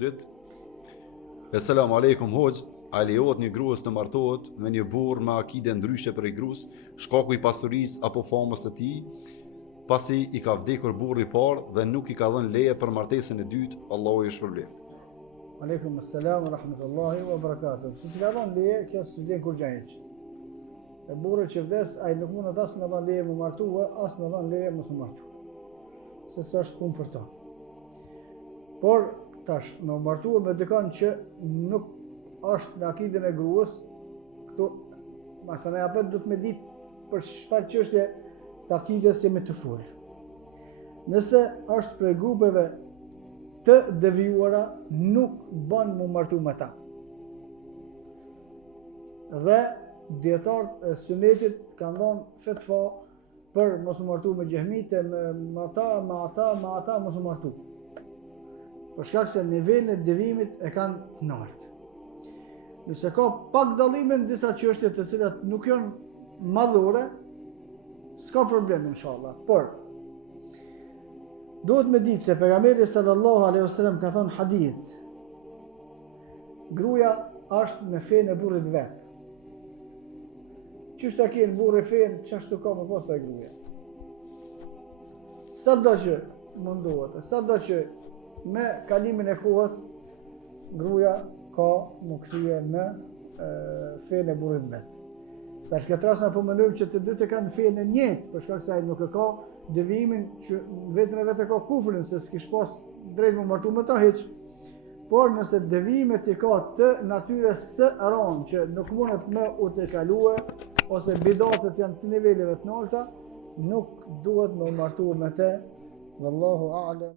fundit. Selamu alaikum hoxh, a lejohet një gruas të martohet me një burr me akide ndryshe prej gruas, shkaku i pasurisë apo famës së tij, pasi i ka vdekur burri i parë dhe nuk i ka dhënë leje për martesën e dytë, Allahu i shpërbleft. Aleikum assalam wa rahmatullahi wa barakatuh. Si ka dhënë leje, kjo s'vlen kur gjajç. E burri që vdes, ai nuk mund as me dhënë leje me martue, as me dhënë leje mos u martu. Se s'është punë për ta. Por tash, me martue me dikon që nuk është në akiden e gruas, këtu masana apo do të më ditë për çfarë çështje të akides jemi të fol. Nëse është prej grupeve të devijuara, nuk bën mu martu me ta. Dhe dietarët e sunetit kanë dhënë fetva për mos u martu me xehmite, me ata mos u martu. Për shkak se nivelin e devimit e kanë lartë. Nëse ka pak dallime në disa çështje të cilat nuk janë madhore, s'ka problem inshallah. Por duhet me ditë se pejgamberi sallallahu alaihi wasallam ka thënë hadith: gruaja është me fenë e burrit vet. Qysh ta kenë burri fenë, çashtu ka më pas ai gruaja. Sado që mundohet, sado që me kalimin e kohës gruaja ka muksie në fenë e burrit vet. Tash këtë rast na po mendojmë që të dy të kanë fenë e njëjtë, për shkak se ai nuk e ka devimin që vetën e vetë ka kufrin, se s'kish pas drejt më martu me ta hiç. Por nëse devimet i ka të natyrës së rënd që nuk mundet më u të kalue, ose bidatet janë të niveleve të larta, nuk duhet më martu me te. Wallahu a'lam.